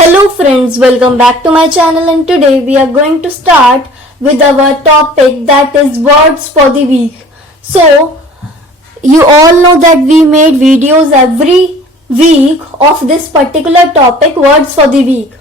Hello friends, welcome back to my channel, and today we are going to start with our topic, that is words for the week. So you all know that we made videos every week of this particular topic, words for the week.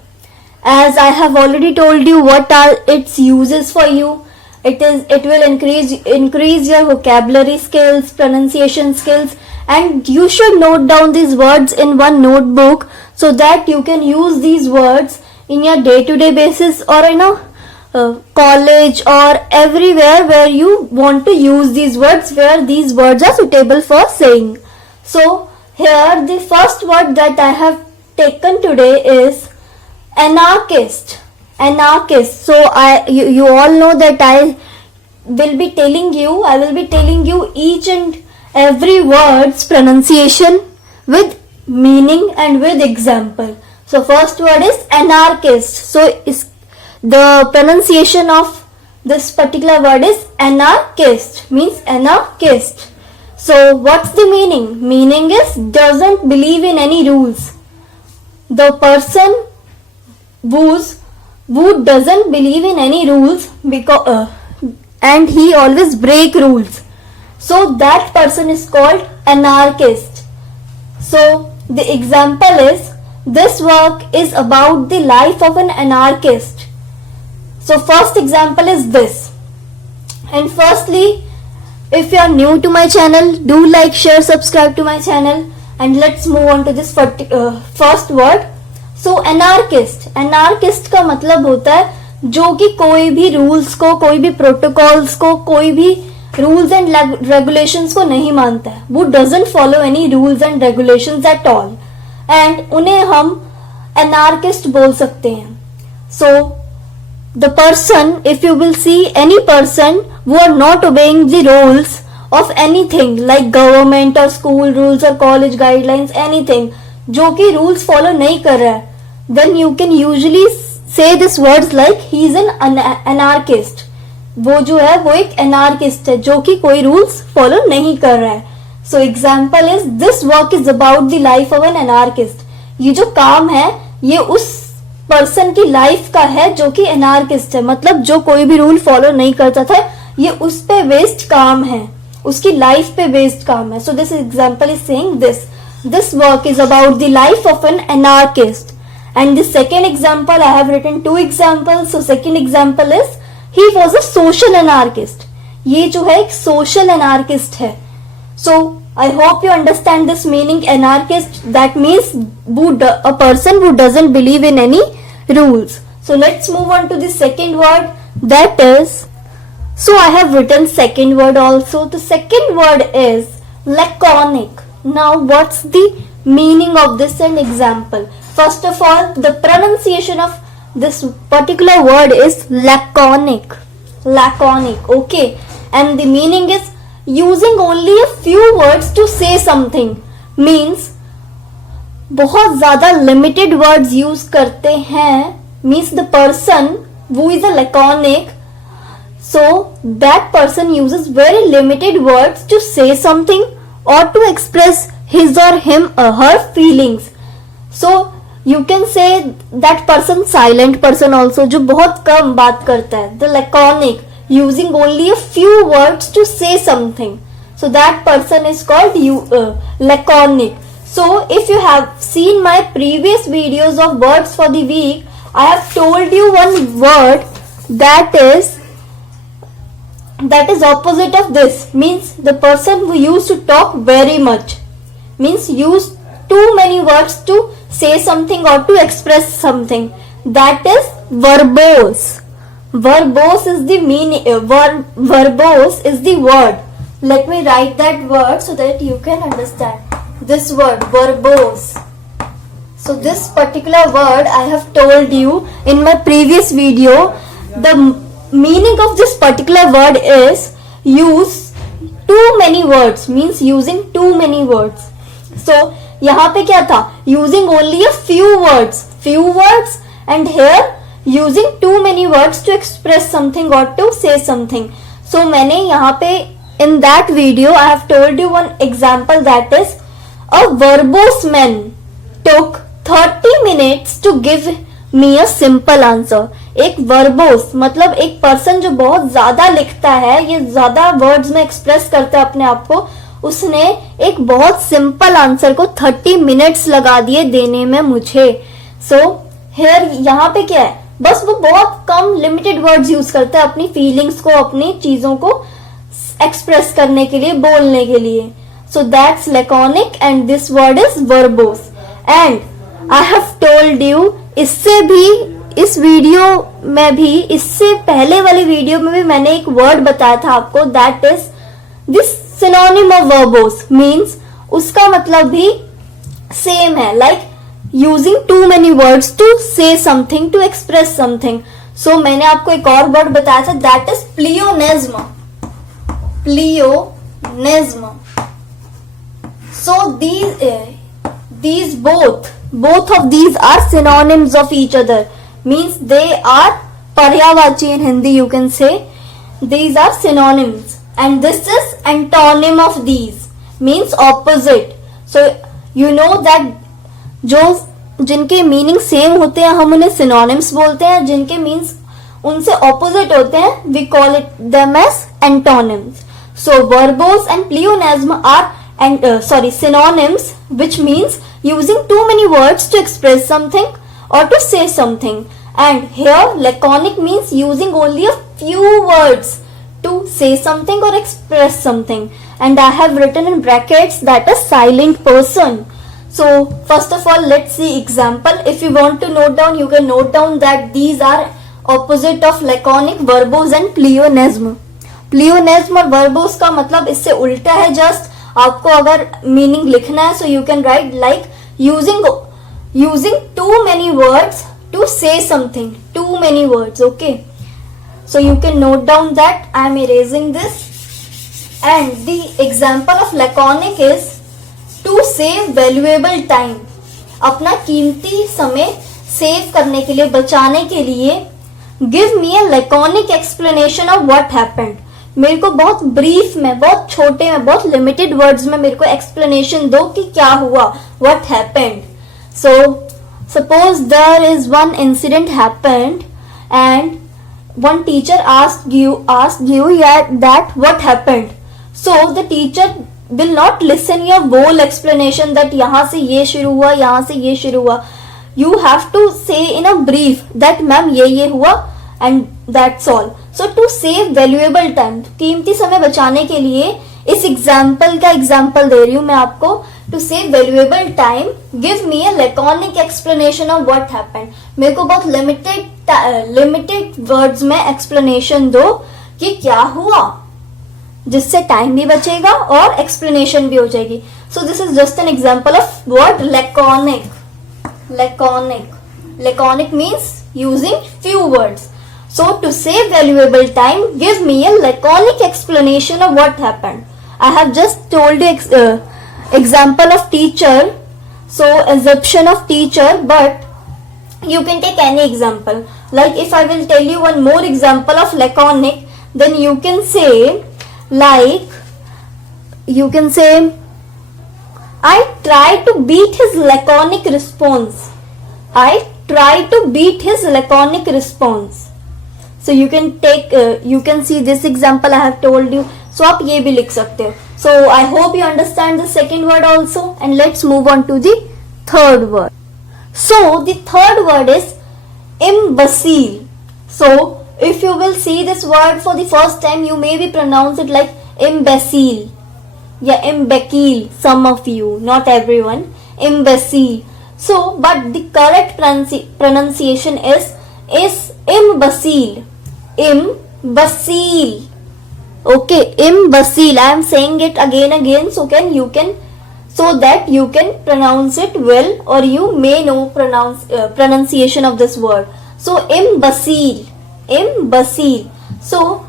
As I have already told you what are its uses for you. It will increase your vocabulary skills, pronunciation skills, and you should note down these words in one notebook so that you can use these words in your day-to-day basis or in a college or everywhere where you want to use these words, where these words are suitable for saying. So here the first word that I have taken today is anarchist. Anarchist. So you all know that I will be telling you each and every word's pronunciation with meaning and with example. So first word is anarchist. So the pronunciation of this particular word is anarchist, means anarchist. So what's the meaning? Meaning is doesn't believe in any rules. The person who doesn't believe in any rules because and he always break rules. So that person is called anarchist. So the example is, this work is about the life of an anarchist. So first example is this. And firstly, if you are new to my channel, do like, share, subscribe to my channel, and let's move on to this first word. So anarchist का मतलब होता है जो कि कोई भी rules को, कोई भी प्रोटोकॉल्स को, कोई भी रूल्स एंड रेगुलेशंस को नहीं मानता है. वो doesn't follow any rules and regulations at all, and उन्हें हम एनार्किस्ट बोल सकते हैं. So the person, if you will see any person who are not obeying the rules of anything like government or school rules or college guidelines, anything जो कि rules follow नहीं कर रहा है, then you can usually say this words like he is an anarchist. वो जो है वो एक anarchist है जो कि कोई रूल्स फॉलो नहीं कर रहा है. So example is, this work is about the life of an anarchist. ये जो काम है ये उस पर्सन की लाइफ का है जो कि anarchist है, मतलब जो कोई भी रूल फॉलो नहीं करता था, ये उस पे बेस्ड काम है, उसकी लाइफ पे बेस्ड काम है. So this example is saying this work is about the life of an anarchist. And the second example, I have written two examples. So second example is, he was a social anarchist. ये जो है एक social anarchist है. So I hope you understand this meaning. Anarchist, that means a person who doesn't believe in any rules. So let's move on to the second word, that is, so I have written second word also. The second word is laconic. Now what's the meaning of this and example? First of all, the pronunciation of this particular word is laconic. Laconic, okay. And the meaning is using only a few words to say something. Means बहुत ज़्यादा limited words use करते हैं. Means the person who is a laconic, so that person uses very limited words to say something or to express his or him or her feelings. So you can say that person silent person also, जो बहुत कम बात करता है. The laconic, using only a few words to say something. So that person is called laconic. So if you have seen my previous videos of words for the week, I have told you one word that is opposite of this. Means the person who used to talk very much, means use too many words to say something or to express something. That is verbose. Verbose is the meaning. Verbose is the word. Let me write that word so that you can understand. This word, verbose. So this particular word I have told you in my previous video. The meaning of this particular word is use too many words, means using too many words. So यहाँ पे क्या था? Using only a few words, and here using too many words to express something or to say something. So मैंने यहाँ पे in that video I have told you one example, that is, a verbose man took 30 minutes to give me a simple answer. एक verbose मतलब एक person जो बहुत ज्यादा लिखता है, ये ज्यादा वर्ड्स में एक्सप्रेस करता है अपने आप को, उसने एक बहुत सिंपल आंसर को 30 मिनट्स लगा दिए देने में मुझे. सो हियर यहाँ पे क्या है, बस वो बहुत कम लिमिटेड वर्ड्स यूज करता है अपनी फीलिंग्स को, अपनी चीजों को एक्सप्रेस करने के लिए, बोलने के लिए. So that's laconic and this word is verbose. And I have told you, इससे भी इस वीडियो में भी, इससे पहले वाली वीडियो में भी मैंने एक वर्ड बताया था आपको, that is this synonym of verbose. Means उसका मतलब भी सेम है, like using too many words to say something, to express something. So मैंने आपको एक और वर्ड बताया था, that is pleonasm. Pleonasm. So these both of these are synonyms of each other, means they are पर्यायवाची in Hindi, you can say these are synonyms, and this is antonym of these, means opposite. So you know that जो जिनके meaning same होते हैं हम उन्हें synonyms बोलते हैं, जिनके मीन्स उनसे ऑपोजिट होते हैं we call it them as antonyms. So verbose and pleonasm are synonyms, which means using too many words to express something or to say something. And here laconic means using only a few words to say something or express something. And I have written in brackets that a silent person. So first of all, let's see example. If you want to note down, you can note down that these are opposite of laconic, verbose and pleonasm. Pleonasm और verbose का मतलब इससे उल्टा है. Just आपको अगर meaning लिखना है, so you can write like using too many words to say something, too many words. Okay, so you can note down that. I am erasing this. And the example of laconic is to save valuable time. अपना कीमती समय save करने के लिए, बचाने के लिए. Give me a laconic explanation of what happened. मेरे को बहुत ब्रीफ में, बहुत छोटे में, बहुत लिमिटेड वर्ड्स में मेरे को एक्सप्लेनेशन दो कि क्या हुआ, what happened. So suppose there is one incident happened and one teacher asked you that what happened. So the teacher will not listen your whole explanation that यहाँ से ये शुरू हुआ, यहाँ से ये शुरू हुआ. You have to say in a brief that ma'am ये हुआ and that's all. So to save valuable time, कीमती समय बचाने के लिए, इस एग्जाम्पल का एग्जाम्पल दे रही हूं मैं आपको. To save valuable time, give me a laconic explanation of what happened. मेरे को बहुत लिमिटेड वर्ड्स में एक्सप्लेनेशन दो कि क्या हुआ, जिससे टाइम भी बचेगा और एक्सप्लेनेशन भी हो जाएगी. So this is just an example of word laconic. Laconic means using few words. So to save valuable time, give me a laconic explanation of what happened. I have just told you example of teacher, so assumption of teacher, but you can take any example. Like if I will tell you one more example of laconic, then you can say I try to beat his laconic response. I try to beat his laconic response. So you can take, you can see this example I have told you. So आप ये भी लिख सकते हो. So I hope you understand the second word also. And let's move on to the third word. So the third word is imbecile. So if you will see this word for the first time, you may be pronounce it like imbecile. Yeah, imbecile. Some of you, not everyone. Imbecile. So, but the correct pronunciation is imbecile. Imbecile. Okay, imbecile. I am saying it again, so that you can pronounce it well, or you may know pronunciation of this word. So imbecile. So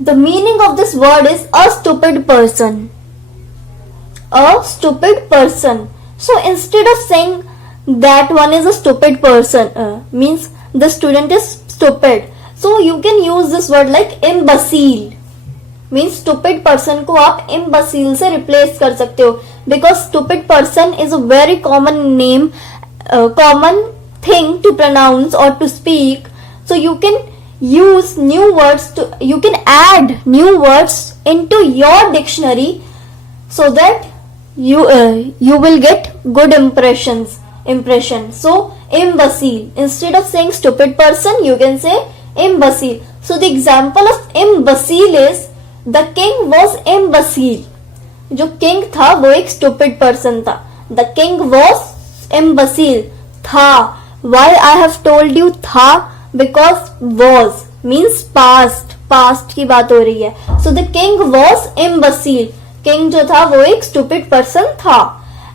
the meaning of this word is a stupid person. So instead of saying that one is a stupid person, means the student is stupid, so you can use this word like imbecile. Means stupid person को आप imbecile से replace कर सकते हो, because stupid person is a very common name common thing to pronounce or to speak, so you can use new words you can add new words into your dictionary, so that you will get good impression. So imbecile, instead of saying stupid person, you can say imbecile. So the example of imbecile is, the king was imbecile. जो king था वो एक stupid person था. The king was imbecile, था. Why I have told you था? Because was means past की बात हो रही है. So the king was imbecile, king जो था वो एक स्टूपिड पर्सन था.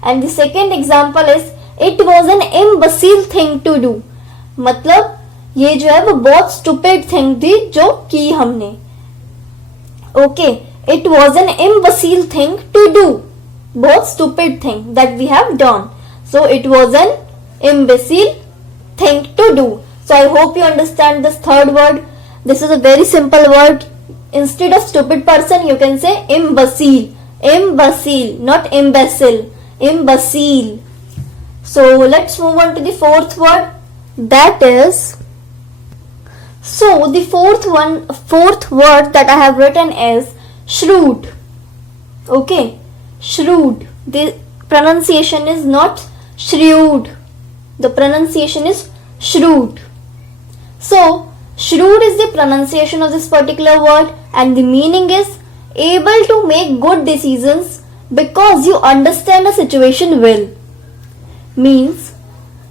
And the second example is, it was an imbecile thing to do. मतलब ये जो है वो बहुत स्टूपिड थिंग थी जो की हमने. Okay, it was an imbecile thing to do, both stupid thing that we have done. So it was an imbecile thing to do. So I hope you understand this third word. This is a very simple word. Instead of stupid person, you can say imbecile. Imbecile, not imbecile. Imbecile. So let's move on to the fourth word. That is, so the fourth word that I have written is shrewd. Okay, shrewd. The pronunciation is not shrewd. The pronunciation is shrewd. So shrewd is the pronunciation of this particular word, and the meaning is able to make good decisions because you understand a situation well. Means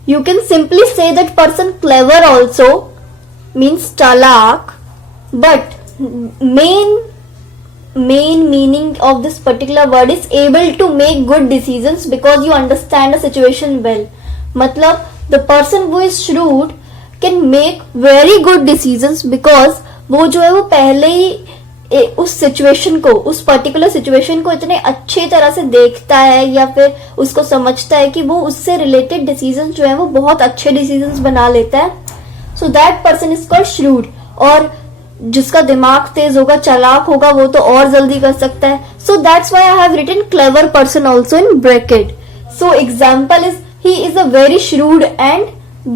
you can simply say that person clever also, means chalak, but main meaning of this particular word is able to make good decisions because you understand a situation well. मतलब the person who is shrewd can make very good decisions because वो जो है वो पहले ही उस situation को, उस particular situation को इतने अच्छे तरह से देखता है या फिर उसको समझता है कि वो उससे रिलेटेड डिसीजंस जो है वो बहुत अच्छे डिसीजंस बना लेता है. So that person is called shrewd. और जिसका दिमाग तेज होगा, चालाक होगा, वो तो और जल्दी कर सकता है. So that's why I have written clever person also in bracket. So example is, he is a very shrewd and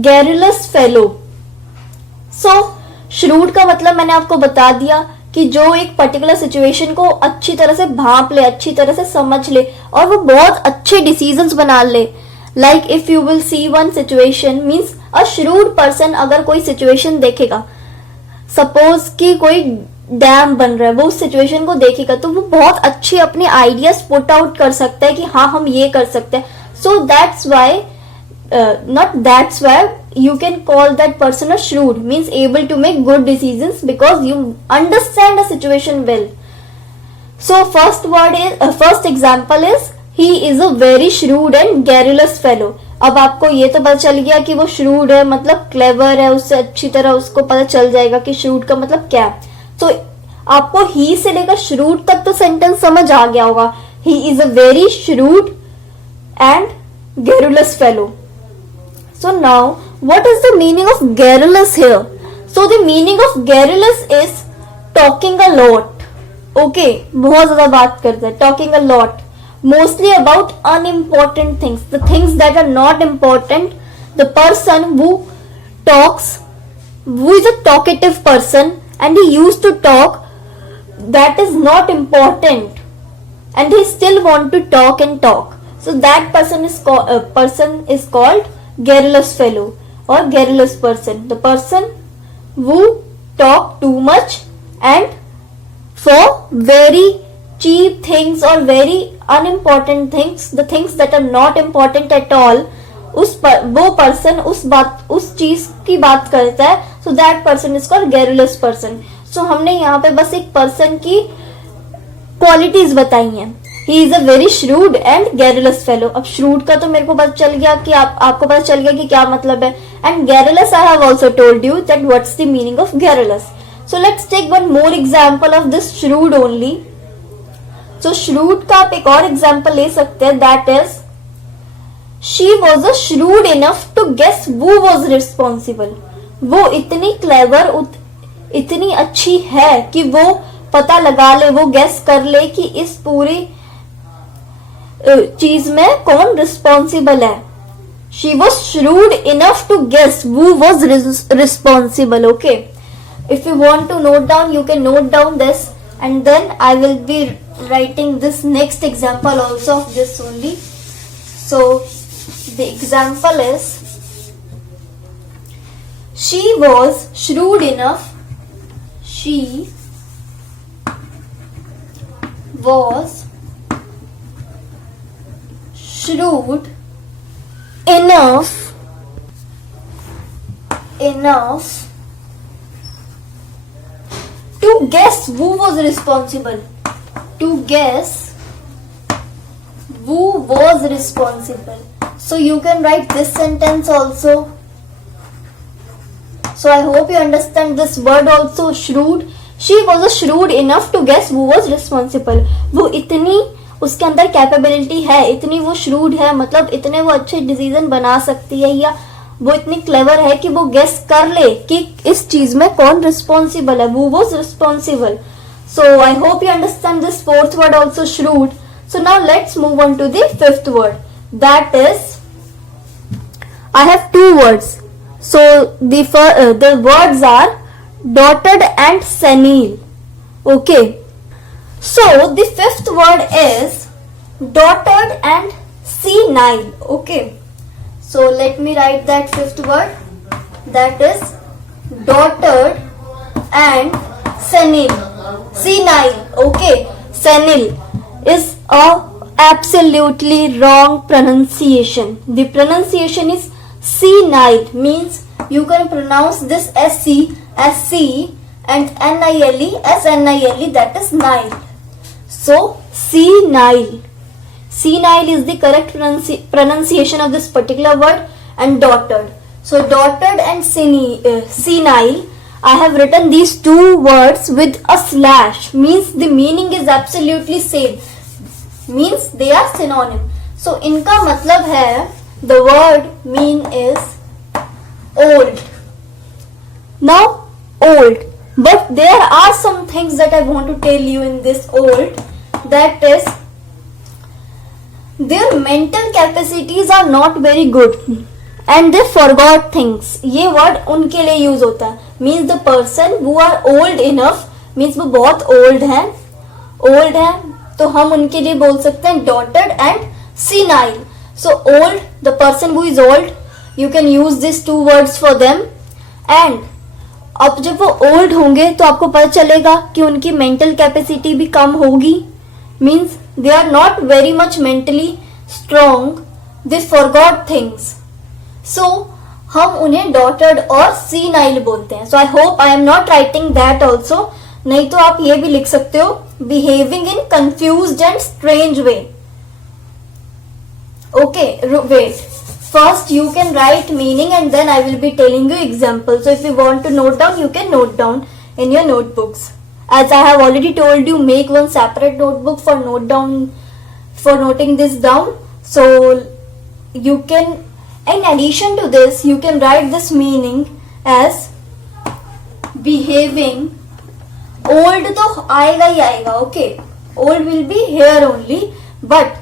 garrulous fellow. So shrewd का मतलब मैंने आपको बता दिया कि जो एक पर्टिकुलर सिचुएशन को अच्छी तरह से भांप ले, अच्छी तरह से समझ ले और वो बहुत अच्छे डिसीजंस बना ले. Like if you will see one situation, means a shrewd person अगर कोई सिचुएशन देखेगा, सपोज कि कोई डैम बन रहा है, वो उस सिचुएशन को देखेगा तो वो बहुत अच्छे अपने आइडियाज पुट आउट कर सकता है कि हाँ हम ये कर सकते हैं. So that's why you can call that person a shrewd, means able to make good decisions because you understand the situation well. So first example is, he is a very shrewd and garrulous fellow. अब आपको ये तो पता चल गया कि वो shrewd है मतलब क्लेवर है, उससे अच्छी तरह उसको पता चल जाएगा कि shrewd का मतलब क्या है. तो आपको he से लेकर shrewd तक तो सेंटेंस समझ आ गया होगा. He is a very shrewd and garrulous fellow. So now, what is the meaning of garrulous here? So the meaning of garrulous is talking a lot. Okay, बहुत ज़्यादा बात करता है, talking a lot, mostly about unimportant things, the things that are not important. The person who talks, who is a talkative person, and he used to talk that is not important, and he still want to talk and talk. So that person is called garrulous fellow or garrulous person. The person who talk too much and for very cheap things or very unimportant things, the things that are not important at all, वो person उस चीज की बात करता है. So that person is called garrulous person. सो हमने यहाँ पे बस एक पर्सन की क्वालिटीज बताई हैं. He is a very shrewd and garrulous fellow. अब shrewd का तो मेरे को पता चल गया कि आपको पता चल गया कि क्या मतलब है. And garrulous I have also told you that what's the meaning of garrulous. So let's take one more example of this shrewd only. So shrewd का आप एक और example ले सकते हैं. That is, she was a shrewd enough to guess who was responsible. वो इतनी clever, इतनी अच्छी है कि वो पता लगा ले, वो guess कर ले कि इस पूरी चीज में कौन रिस्पॉन्सिबल है. She was shrewd enough to guess who was responsible. Okay. If you want to note down, you can note down this, and then I will be writing this next example also of this only. So the example is, she was shrewd enough. She was shrewd enough to guess who was responsible. To guess who was responsible. So you can write this sentence also. So I hope you understand this word also, shrewd. She was shrewd enough to guess who was responsible. वो इतनी उसके अंदर capability है, इतनी वो shrewd है, मतलब इतने वो अच्छे डिसीजन बना सकती है, या वो इतनी क्लेवर है कि वो गेस कर ले कि इस चीज में कौन रिस्पॉन्सिबल है. Who was responsible. So I hope you understand this fourth word also, shrewd. So now let's move on to the fifth word. That is, I have two words. So the words are dotted and senile. Okay. So the fifth word is dotted and senile. Okay. So let me write that fifth word. That is dotted and senile. Senile. Okay. Senile is a absolutely wrong pronunciation. The pronunciation is senile, means you can pronounce this SC as C and NILE as NILE, that is nile. So senile. Senile is the correct pronunciation of this particular word, and dotted. So dotted and senile, I have written these two words with a slash, means the meaning is absolutely same, means they are synonym. So इनका मतलब है, the word mean is old. Now old, but there are some things that I want to tell you in this old, that is their mental capacities are not very good and they forgot things. ये word उनके लिए use होता है, means the person who are old enough, means वो बहुत old है, तो हम उनके लिए बोल सकते हैं dotted and senile. So old, the person who is old, you can use these two words for them. And अब जब वो old होंगे तो आपको पता चलेगा कि उनकी mental capacity भी कम होगी, means they are not very much mentally strong, they forgot things. So हम उन्हें dotted और senile बोलते हैं. So I hope I am not writing that also. नहीं तो आप ये भी लिख सकते हो, behaving in confused and strange way. Okay, wait. First you can write meaning and then I will be telling you examples. So if you want to note down, you can note down in your notebooks. As I have already told you, make one separate notebook for noting this down. So you can, in addition to this, you can write this meaning as behaving. Old तो आएगा ही आएगा. Okay, old will be here only, but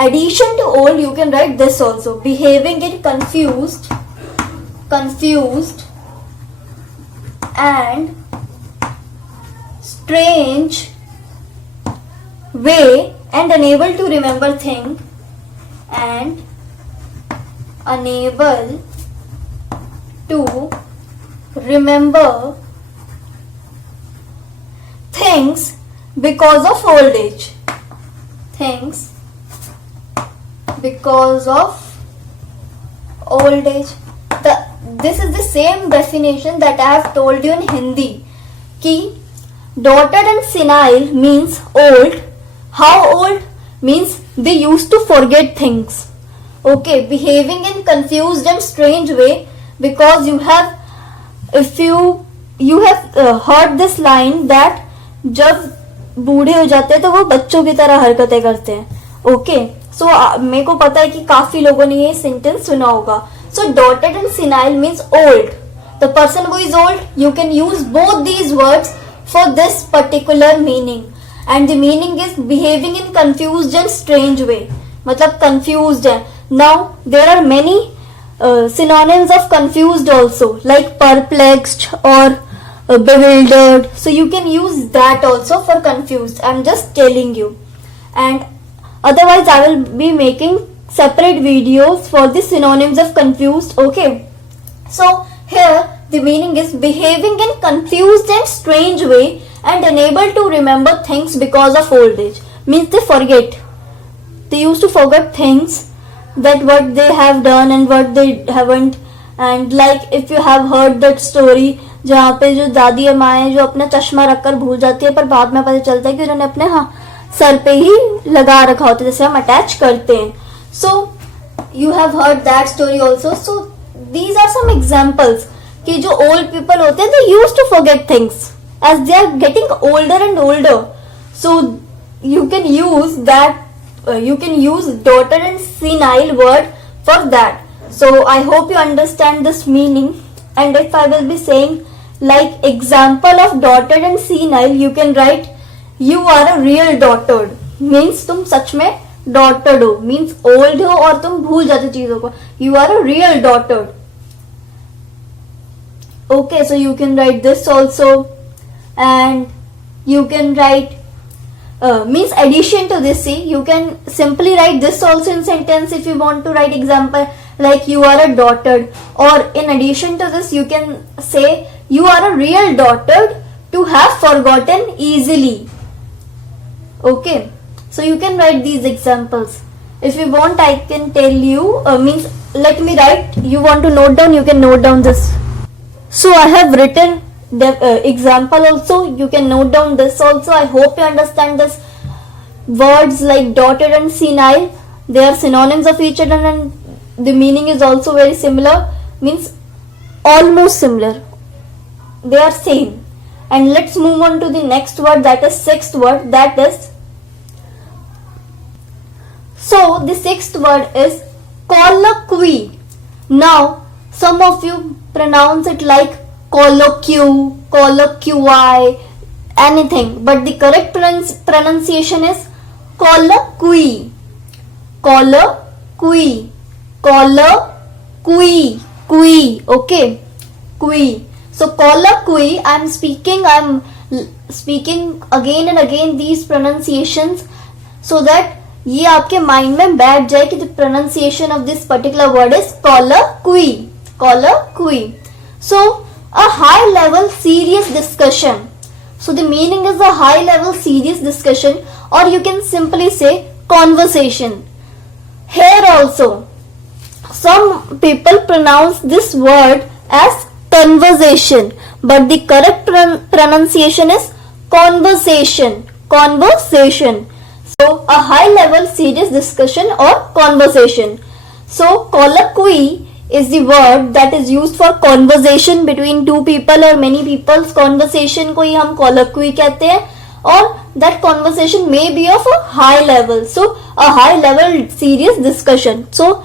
addition to old you can write this also, behaving in confused and strange way and unable to remember things and unable to remember things because of old age. Things because of old age. This is the same definition that I have told you in Hindi. Ki dotted and senile means old. How old? Means they used to forget things. Okay, behaving in confused and strange way, because you have, if you have heard this line that जब बूढ़े हो जाते हैं तो वो बच्चों की तरह हरकतें करते हैं. ओके, सो मेरे को पता है कि काफी लोगों ने ये सेंटेंस सुना होगा. So doted and senile means old. The person who is old, you can use both these words for this particular meaning, and the meaning is behaving in confused and strange way, मतलब confused है. Now there are many synonyms of confused also, like perplexed or bewildered. So you can use that also for confused. I'm just telling you. And otherwise I will be making separate videos for the synonyms of confused. Okay. So here the meaning is behaving in confused and strange way and unable to remember things because of old age. Means they forget. They used to forget things, that what they have done and what they haven't. And like if you have heard that story जहाँ पे जो दादी या माँ है जो अपना चश्मा रखकर भूल जाती है, पर बाद में पता चलता है कि उन्होंने अपने सर पे ही लगा रखा होता है, जैसे हम अटैच करते हैं. So you have heard that story also. So these are some examples कि जो ओल्ड पीपल होते हैं they use to forget things as they are getting older and older. So you can use that, you can use dotted and senile word for that. So I hope you understand this meaning. And if I will be saying like example of dotted and senile, you can write you are a real dotted. Means तुम सच में dotted हो, means old हो और तुम भूल जाते चीजों को. You are a real dotted. Okay, so you can write this also. And you can write means addition to this, see, you can simply write this also in sentence if you want to write example like you are a dotted, or in addition to this you can say you are a real dotted to have forgotten easily. Okay, so you can write these examples. If you want I can tell you, means let me write, you want to note down, you can note down this. So I have written the example also, you can note down this also. I hope you understand this. Words like dotted and senile, they are synonyms of each other and the meaning is also very similar, means almost similar, they are same. And let's move on to the next word, that is sixth word, that is, so the sixth word is colloquy. Now some of you pronounce it like colloquy, colloquy, anything, but the correct pronunciation is colloquy, colloquy, colloquy, qui. Okay, qui. So colloquy, I'm speaking again and again these pronunciations so that ये आपके mind में बैठ जाए कि the pronunciation of this particular word is colloquy, colloquy. So a high level serious discussion. So the meaning is a high level serious discussion, or you can simply say conversation. Here also some people pronounce this word as conversation, but the correct pronunciation is conversation, conversation. So a high level serious discussion or conversation. So colloquy is the word that is used for conversation between two people or many people's conversation को ही हम colloquy कहते हैं, और that conversation may be of a high level. So a high level serious discussion. So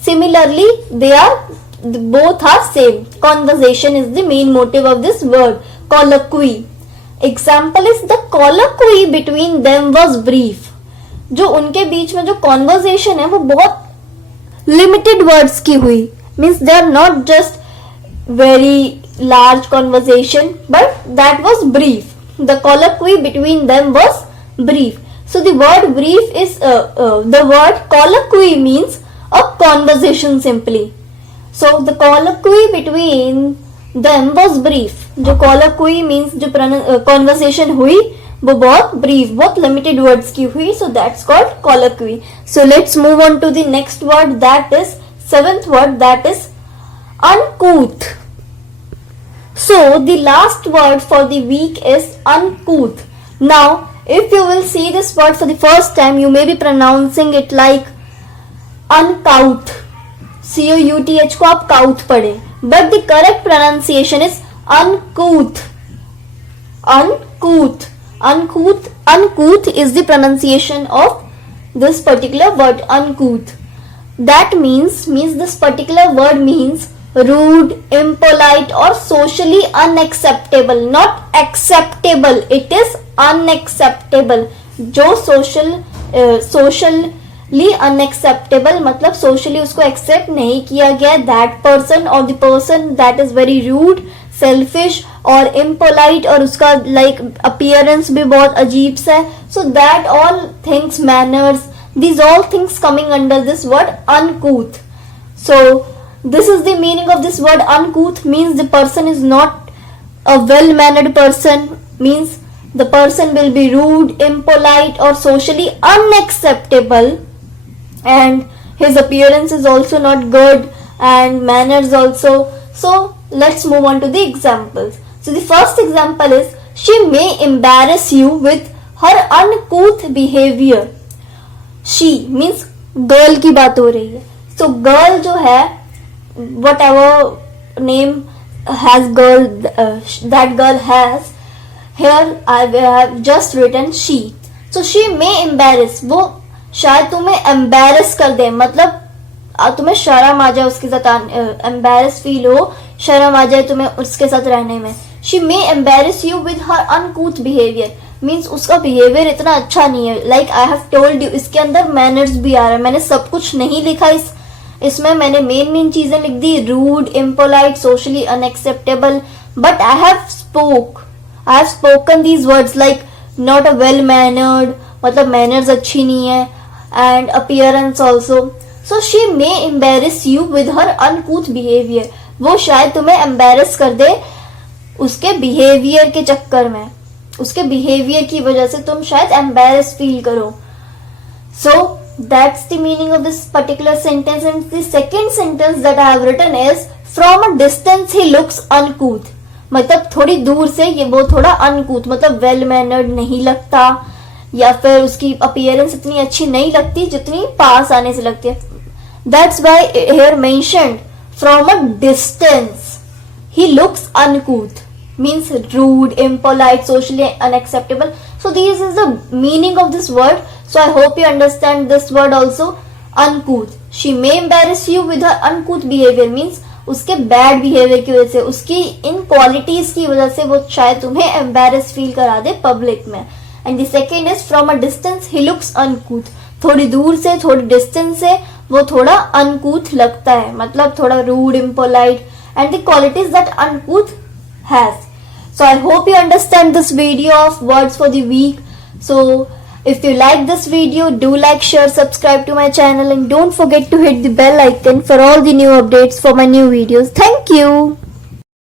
similarly they are, both are same. Conversation is the main motive of this word colloquy. Example is the colloquy between them was brief. जो उनके बीच में जो conversation है वो बहुत limited words की हुई, means they are not just very large conversation, but that was brief. The colloquy between them was brief. So the word brief is the word colloquy means a conversation simply. So the colloquy between them was brief. जो colloquy means जो conversation हुई वो बहुत brief, बहुत limited words की हुई, so that's called colloquy. So let's move on to the next word, that is seventh word, that is uncouth. So the last word for the week is uncouth. Now if you will see this word for the first time, you may be pronouncing it like uncouth, C-O-U-T-H को आप couth पढ़े, but the correct pronunciation is uncouth, uncouth. Uncouth is the pronunciation of this particular word, uncouth. That means this particular word means rude, impolite or socially unacceptable. Not acceptable, it is unacceptable. जो social ली unacceptable मतलब socially उसको accept नहीं किया गया, that person और the person that is very rude, selfish और impolite, और उसका लाइक अपीयरेंस भी बहुत अजीब सा है. So that all things, manners, these all things coming under this word uncouth. So this is the meaning of this word uncouth, means the person is not a well mannered person, means the person will be rude, impolite or socially unacceptable, and his appearance is also not good and manners also. So let's move on to the examples. So the first example is, she may embarrass you with her uncouth behavior. She means girl की बात हो रही है. So girl जो है, whatever name has girl that girl has, here I have just written she. So she may embarrass, वो शायद तुम्हें एम्बेरस कर दे, मतलब तुम्हें शर्म आ जाए उसके साथ, एम्बेरस फील हो, शर्म आ जाए तुम्हें उसके साथ रहने में. She may embarrass you with her uncouth behaviour, means उसका बिहेवियर इतना अच्छा नहीं है. Like I have told you, इसके अंदर मैनर्स भी आ रहा है. मैंने सब कुछ नहीं लिखा इसमें मैंने मेन चीजें लिख दी, rude, impolite, socially unacceptable, but I have spoken these words like not a well mannered, मतलब मैनर्स अच्छी नहीं है, and appearance also. So she may embarrass you with her uncouth behaviour, वो शायद तुम्हें एम्बेरस कर दे उसके बिहेवियर के चक्कर में, उसके बिहेवियर की वजह से तुम शायद एम्बेरस फील करो. So that's the meaning of this particular sentence. And the second sentence that I have written is, from a distance he looks uncouth, मतलब थोड़ी दूर से ये वो थोड़ा अनकूथ मतलब वेल मैनर्ड नहीं लगता, या फिर उसकी अपीयरेंस इतनी अच्छी नहीं लगती जितनी पास आने से लगती है. That's why here mentioned from a distance he looks uncouth, means rude, impolite, socially unacceptable. So this is the meaning of this word. So I hope you understand this word also, uncouth. She may embarrass you with her uncouth behavior, means उसके bad behaviour की वजह से, उसकी इन qualities की वजह से वो शायद तुम्हें एम्बेरस फील करा दे पब्लिक में. And the second is, from a distance he looks uncouth, थोड़ी दूर से, थोड़ी डिस्टेंस से वो थोड़ा अनकूथ लगता है, मतलब थोड़ा rude, impolite, and the qualities that uncouth has. So I hope you understand this video of words for the week. So if you like this video, do like, share, subscribe to my channel, and don't forget to hit the bell icon for all the new updates for my new videos. Thank you.